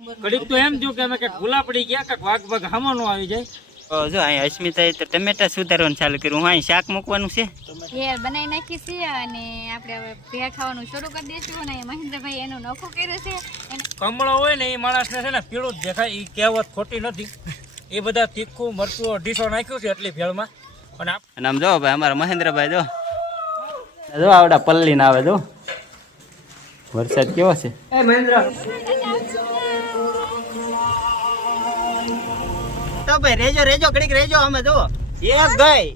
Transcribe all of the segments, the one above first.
ઘડીક તો એમ જો કે અમે કંઈક ભૂલા પડી ગયા કંઈક વાઘ ભાગ હામો નો આવી જાય. જો અહીં અસ્મિતાએ તો ટમેટા સુધારવાનું ચાલુ કર્યું. અહીં શાક મૂકવાનું છે? ભેળ બનાવી નાખી છે અને આપણે હવે ભેળ ખાવાનું શરૂ કરી દઈશું અને મહેન્દ્રભાઈ એનું નખું કર્યું છે. કમળો હોય ને એ માણસને છે ને પીળું જ દેખાય એ કહેવત ખોટી નથી. એ બધા તીખું મરચું અઢીસો નાખ્યું છે એટલી ભેળમાં. અને આમ જો ભાઈ અમારા મહેન્દ્રભાઈ જો. જો આવડા પલ્લીને આવે જો. વરસાદ કેવો છે? તો ભાઈ રેજો રેજો કડીક રેજો અમે જો એક ગઈ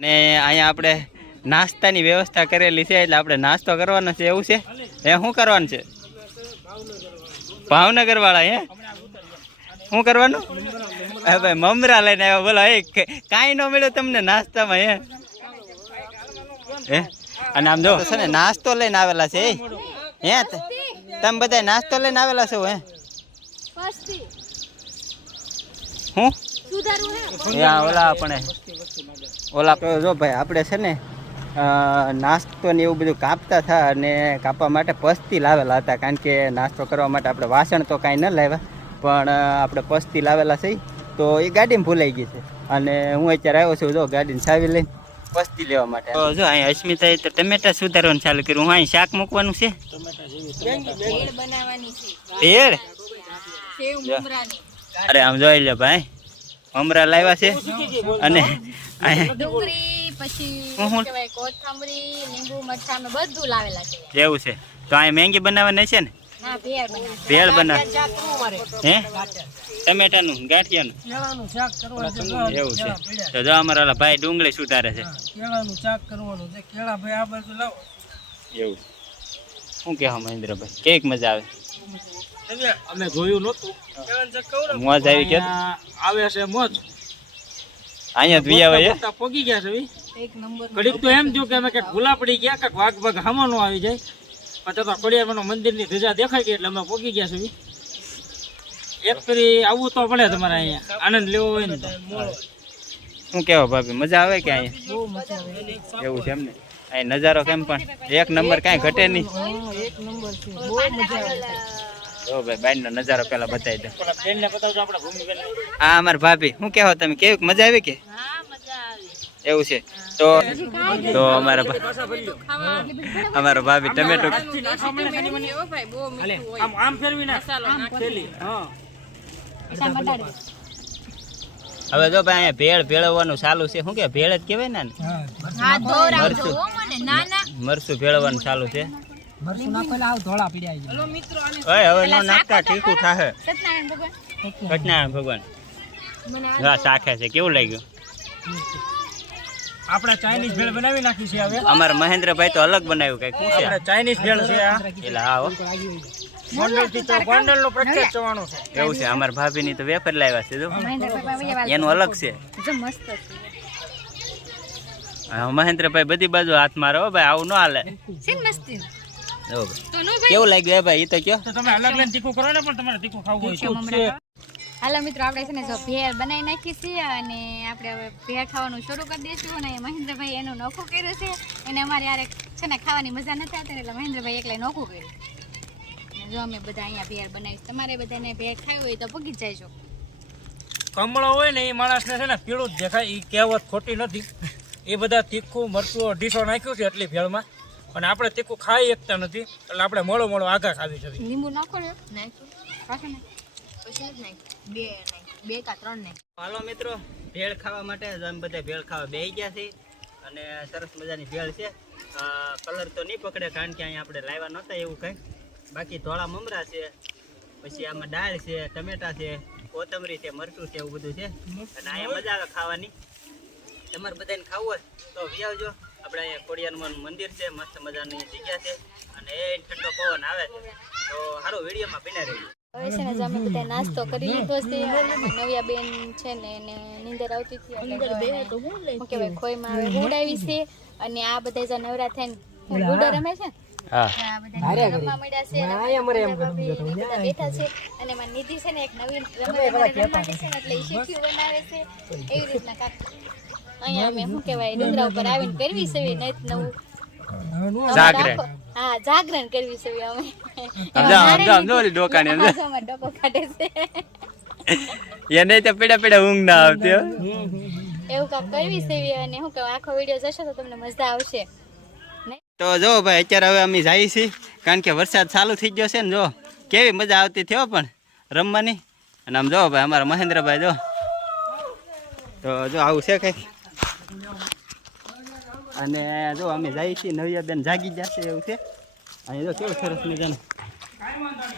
ને અહીંયા આપણે નાસ્તાની વ્યવસ્થા કરેલી છે એટલે આપણે નાસ્તો કરવાનો છે એવું છે? એ શું કરવાનું છે? ભાવનગર વાળા હે? શું કરવાનું? હે ભાઈ મમરા લઈને આવ્યો. બોલો એ કાંઈ ન મળ્યું તમને નાસ્તામાં હે? હે? અને આમ જો છે ને નાસ્તો લઈને આવેલા છે હે તમે બધા નાસ્તો લઈને આવેલા છો હે? હું? યા ઓલા આપણે ઓલા તો જો ભાઈ આપણે છે ને નાસ્તો ને એવું બધું કાપતા હતા અને કાપવા માટે પસ્તી લાવેલા હતા કારણ કે નાસ્તો કરવા માટે આપણે વાસણ તો કાંઈ ન લાવ્યા. પણ આપણે પસ્તી લાવેલા છે તો એ ગાડીમાં ભૂલાઈ ગઈ છે. અને હું અત્યારે આવ્યો છું જો ગાડીને ચાવી લઈને પસ્તી લેવા માટે. જો અહીં અસ્મિતાએ તો ટમેટા સુધારવાનું ચાલુ કર્યું. હું અહીં શાક મૂકવાનું છે? ભેળ? અરે આમ જોઈ લે ભાઈ. મમરા લાવ્યા છે. અને અહીં હું- શું કહેવાય કોથમરી લીંબુ મરચાં અમે બધું લાવેલા છે. એવું છે. તો અહીં મેંગી બનાવવાની છે ને? ભેળ બના હે? ટમેટાનું ગાંઠિયાનું? એવું છે. તો જો અમારા ભાઈ ડુંગળી સુધારે છે. કેળાનું શાક કરવાનું છે. કેળા ભાઈ આ બાજુ લાવો. એવું. શું કહો મહેન્દ્રભાઈ કેક મજા આવે? અમે જોયું નતું મોજ આવી કે આવે છે મોજ. અહીંયા જ વી આવે છે પોગી ગયા છે. એક નંબર ઘડીક તો એમ થયું કે અમે કંઈક ભૂલા પડી ગયા કંઈક વાઘ વાઘ હામો આવી જાય. તો ખોડિયાર મંદિરની ધજા દેખાય ગઈ એટલે અમે પોગી ગયા છીએ. એક ફરી આવવું તો પડે તમારે અહીંયા. આનંદ લેવો હોય ને તો. શું કહેવો ભાભી? મજા આવે કે અહીંયા? એવું છે એમને અહીં નજારો કેમ પણ? એક નંબર કાંઈ ઘટે નહીં. જો ભાઈ બાઈનો નજારો પેલા બતાવી દે. આ અમાર ભાભી. શું કહેવો તમે? કેવી મજા આવી કે? હા એવું છે. તો તો અમારા અમારા ભાભી ટમેટો હવે જો ભાઈ અહીંયા ભેળ ભેળવવાનું ચાલુ છે. શું કે ભેળ જ કેવાય ને ના મરચું. ભેળવવાનું ચાલુ છે. હવે નો નાખતા ઠીકું થાહે. સત્યનારાયણ ભગવાન. હા શાખે છે. કેવું લાગ્યું? આપણે ચાઇનીઝ ભેળ બનાવી નાખી છે હવે. અમારા મહેન્દ્રભાઈ તો અલગ બનાવ્યું કંઈક. શું છે? આપણે ચાઇનીઝ ભેળ છે આ. એટલે હા હો. ગોંડલથી તો ગોંડલ નો પ્રખ્યાત ચવાણું છે. એવું છે અમારા ભાભી ની તો વેફર લાવ્યા છે જો. મહેન્દ્રભાઈ એનું અલગ છે. જો મસ્ત છે હા, મહેન્દ્રભાઈ બધી બાજુ હાથ મારો ભાઈ આવું ન હાલે. છે મસ્તી જો ભાઈ. તો નો કેવું લાગ્યું ભાઈ? એ તો કયો? તમે અલગ લઈને તીખું કરો ને પણ તમારે તીખું ખાવું હોય શું છે. હાલો મિત્રો આપણે છે ને જો ભેળ બનાવી નાખી છીએ અને આપણે હવે ભેળ ખાવાનું શરૂ કરી દઈશું અને મહેન્દ્રભાઈ એનું નોખું કર્યું છે. એને અમારે યારે છે ને ખાવાની મજા નથી આવતી એટલે મહેન્દ્રભાઈ એકલા નોખું કર્યું. જો અમે બધા અહીંયા ભેળ બનાવીશું. તમારે બધાને ભેળ ખાવી હોય તો ભૂગી જ જજો. કમળો હોય ને એ માણસને છે ને પીળું જ દેખાય એ કહેવત ખોટી નથી. એ બધા તીખું મરચું ઢીસો નાખ્યું છે એટલી ભેળમાં. અને આપણે તીખું ખાઈ શકતા નથી એટલે આપણે મોડો મોડો આઘા ખાવી જોઈએ. લીંબુ નાખો ને? બે કા ત્રણ નાખ હાલો મિત્રો ભેળ ખાવા માટે અમે બધા ભેળ ખાવા બે ગયા છે અને સરસ મજાની ભેળ છે. કલર તો નહીં પકડે કારણ કે અહીંયા આપણે લાવ્યા નહોતા એવું કંઈ. બાકી ધોળા મમરા છે પછી આમાં દાળ છે ટમેટા છે કોથમરી છે મરચું છે એવું બધું છે. અને અહીંયા મજા આવે ખાવાની. તમારે બધાને ખાવું હોય તો આવજો. આપણે અહીંયા કોડિયાનું મંદિર છે મસ્ત મજાની જગ્યા છે. અને એ ઠંડો પવન આવે તો સારો વિડીયોમાં બિના રહેજો હવે છે ને અમે બધા નાસ્તો કરી લીધો છે. નવ્યા બેન છે ને એને નીંદર આવતી હતી એટલે જો એને શું કહેવાય ખોઈમાં હવે હુડાવી છે. અને આ બધા જો નવરા થઈને હું લૂડો રમે છે હા. આ બધા રમવા મળ્યા છે. અને બધા ભાભી ને બધા બેઠા છે. અને નિધિ છે ને એક નવીન રમત છે એટલે શીખ્યું બનાવે છે. એવી રીતના કાંક. અહીંયા અમે શું કહેવાય ડુંગરા ઉપર આવીને કરવી છે નવું. જાગરણ. હા જાગરણ કરવી છે અમે. સમજાવો, સમજાવો, સમજાવો ઓલી ડોકાની અંદર. ડોકો કાઢે છે. એને તો પીડા પીડા ઊંઘ ના આવતી એવું કાંક કરવી છે અને શું કહેવાય આખો વીડિયો જશો તો તમને મજા આવશે. તો જો ભાઈ અત્યારે હવે અમે જઈએ છીએ કારણ કે વરસાદ ચાલુ થઈ ગયો છે ને જો કેવી મજા આવતી થયો પણ રમવાની. અને આમ જો ભાઈ અમારા મહેન્દ્રભાઈ જો. તો જો આવું છે કંઈક. અને જો અમે જઈએ છીએ નવિયાબેન જાગી જશે એવું છે. અને જો કેવું સરસ મજાનું.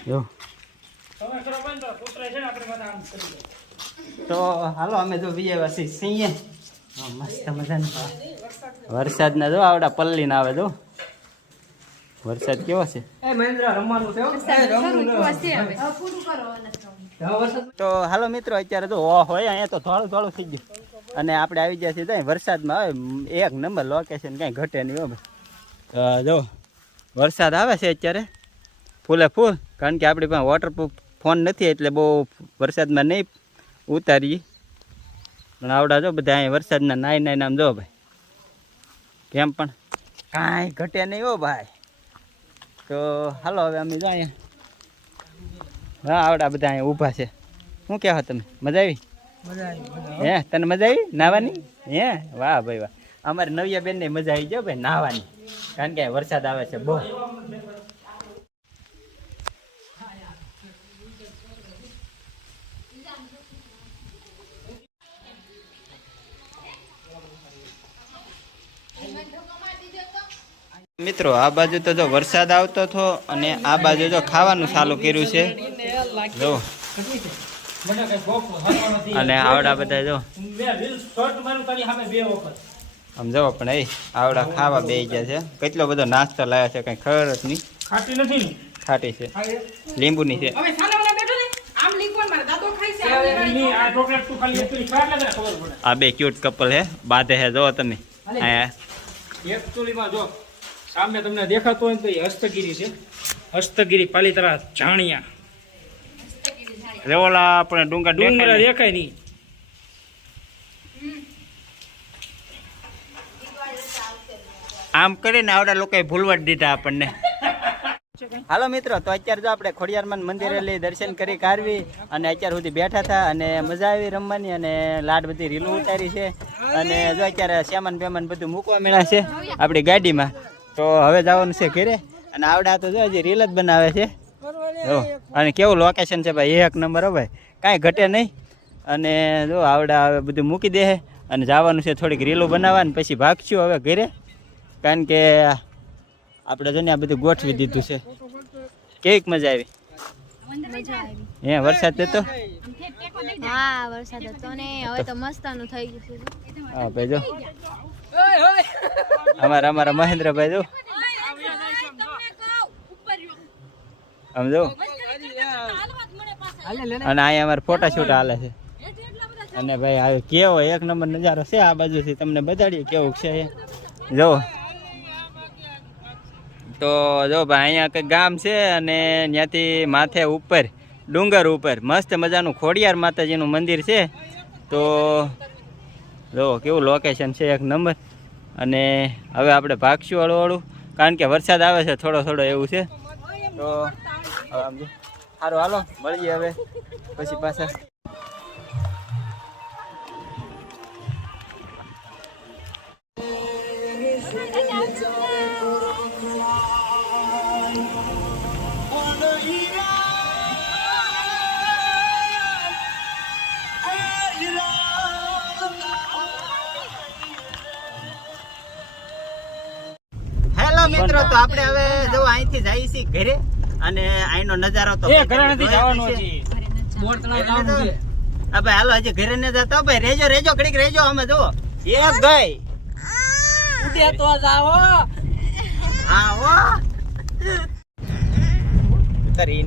જો. તો કૂતરાય છે ને આપણે બધા આમ કરી દઈએ. તો હાલો અમે જો વિજયવાસી સિંહે મસ્ત મજાનું. વરસાદના જો આવડા પલ્લી ના આવે જો. વરસાદ કેવો છે? તો હાલો મિત્રો અત્યારે જો ઓહ હોય અહીંયા તો થોડું થોડું થઈ ગયું. અને આપણે આવી ગયા છીએ ત્યાં વરસાદમાં. આવે એક નંબર લોકેશન કાંઈ ઘટે નહીં હો ભાઈ. તો જો, વરસાદ આવે છે અત્યારે. ફૂલે ફૂલ. કારણ કે આપણી પાસે વોટરપ્રૂફ ફોન નથી, એટલે બહુ વરસાદમાં નહીં ઉતારીએ. પણ આવડા જો બધા અહીં વરસાદના નાઈ નાઈ નામ જો ભાઈ. કેમ પણ કાંઈ ઘટે નહીં હો ભાઈ. તો હાલો હવે અમે જો અહીંયા. હા, આવડા બધા અહીંયા ઊભા છે. શું કહેવા તમે? મજા આવી? હે તને મજા આવી? નાવાની હે? વાહ ભાઈ વાહ. અમારે નવિયા બેન ને મજા આવી ગયો ભાઈ નાવાની કારણ કે વરસાદ આવે છે બહુ મિત્રો આ બાજુ તો જો વરસાદ આવતો હતો અને આ બાજુ જો ખાવાનું ચાલુ કર્યું છે. જો. અને આવડા બધા જો. બે રીલ્સ શોર્ટ મારું તારી સામે બે વખત. આમ જવો પણ એ આવડા ખાવા બે ગયા છે. કેટલો બધો નાસ્તો લાવ્યા છે કઈ ખબર જ નહીં. ખાટી નથી ખાટી છે. લીંબુની છે. આ બે ક્યુટ કપલ હે બાધે હે જો તમે. એકચુલીમાં જો સામે તમને દેખાતો હોય તો એ હસ્તગીરી છે. હસ્તગીરી પાલિતરા જાણિયા. રેવલા આપણે ડુંગર ડુંગરા દેખાય નહીં. આમ કરીને આવડા લોકોએ ભૂલવા દીધા આપણને. હાલો મિત્રો તો અત્યારે જો આપણે ખોડિયારમાં મંદિરે લઈ દર્શન કરી કાઢવી અને અત્યાર સુધી બેઠા હતા અને મજા આવી રમવાની અને લાડ બધી રીલું ઉતારી છે. અને જો અત્યારે સામાન બેમાન બધું મૂકવા મળ્યા છે આપણી ગાડીમાં. તો હવે જવાનું છે ઘરે અને આવડા તો જો હજી રીલ જ બનાવે છે. જો અને કેવું લોકેશન છે ભાઈ? એક નંબર હો ભાઈ. કાંઈ ઘટે નહીં. અને જો આવડા હવે બધું મૂકી દે અને જવાનું છે થોડીક રીલું બનાવવાની પછી ભાગશું હવે ઘરે. કારણ કે આપણે જો ને આ બધું ગોઠવી દીધું છે. કેવીક મજા આવી? હે વરસાદ હતો હા વરસાદ હતો ને. હવે તો મસ્તાનું થઈ ગયું છે. હા ભાઈ જો. અમારા અમારા મહેન્દ્રભાઈ જો. આમ જો અને અહીંયા અમારે ફોટાશૂટ હાલે છે. અને ભાઈ હવે કેવો એક નંબર નજારો છે આ બાજુથી તમને બતાડીએ કેવું છે. જો. તો જો ભાઈ, અહીંયા કંઈક ગામ છે અને ત્યાંથી માથે ઉપર, ડુંગર ઉપર, મસ્ત મજાનું ખોડિયાર માતાજીનું મંદિર છે. તો જો, કેવું લોકેશન છે એક નંબર. અને હવે આપણે ભાગશું હળવું કારણ કે વરસાદ આવે છે થોડો થોડો એવું છે. તો હવે સારું હાલો, મળીએ હવે. પછી પાછા. મિત્રો, તો આપણે હવે જો અહીંથી જઈએ છીએ ઘરે. અને અહીંનો નજારો તો એ ઘરે નથી જવાનું છે. હજી હા ભાઈ હાલો હજી ઘરે ને જતો. ભાઈ રેજો રેજો ઘડીક રેજો અમે જુઓ. એક ગઈ હા હો તારી